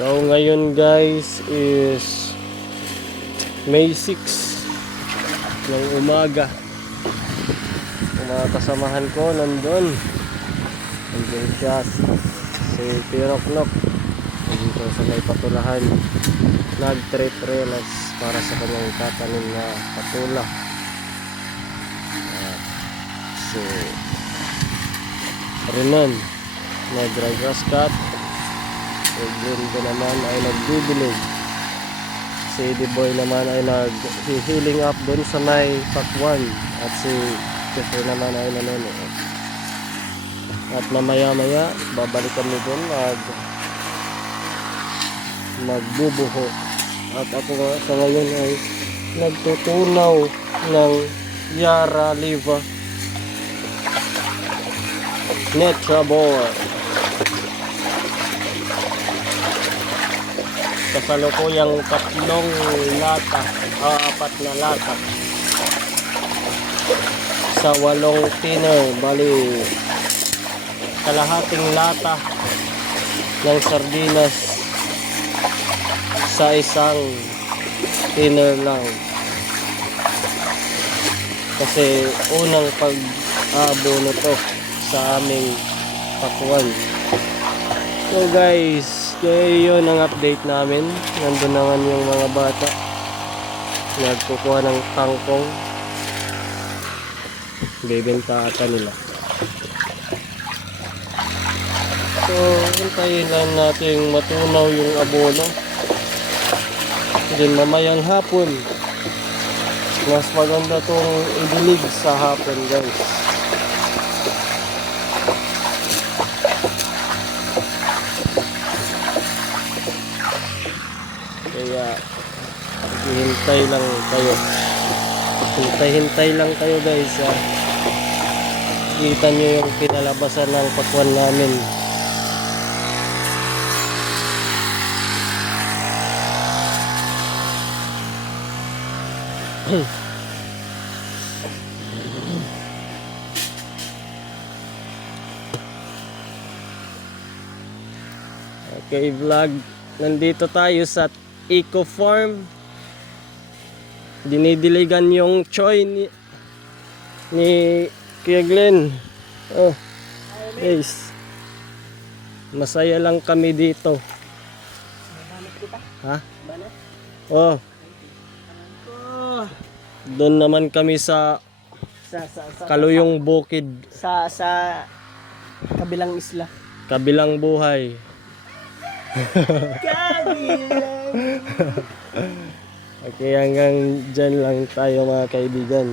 So ngayon guys is May 6 ng umaga. Ang mga kasamahan ko nandun siya si Piroknok dito sa may patulahan, nag-treat-relax para sa kanyang tatanim na patula. At si Renan nag-dry grass cut. Si Glinda naman ay nagbibilog. Si Eddie Boy naman ay nag-healing up doon sa may pakwan. At si Jeffrey naman ay nanonood. At mamaya-maya babalik kami doon magbubuho. At ako nga sa ngayon ay nagtutunaw ng Yara Liva Netrabor. Kasalukuyang 3 lata, 4 na lata sa 8 thinner, bali kalahating lata ng sardinas sa isang thinner lang, kasi unang pag-abono to sa aming pakwan. So guys, kaya yun ang update namin. Nandun naman yung mga bata nagkukuha ng tangkong, bebenta ata nila. So hintayin lang natin matunaw yung abono, then mamayang hapon mas maganda tong idilig sa hapon guys. Kaya hintay lang kayo, hintay lang kayo guys, ha? Kita nyo yung pinalabasan ng pakwan namin. Okay vlog, nandito tayo sa Eco Farm. Dinidiligan yung choy ni Kuya Glenn. Oh, guys, masaya lang kami dito. Ha? Oh, doon naman kami sa Kaluyong Bukid, sa kabilang isla. kabilang buhay. Okay, hanggang dyan lang tayo mga kaibigan.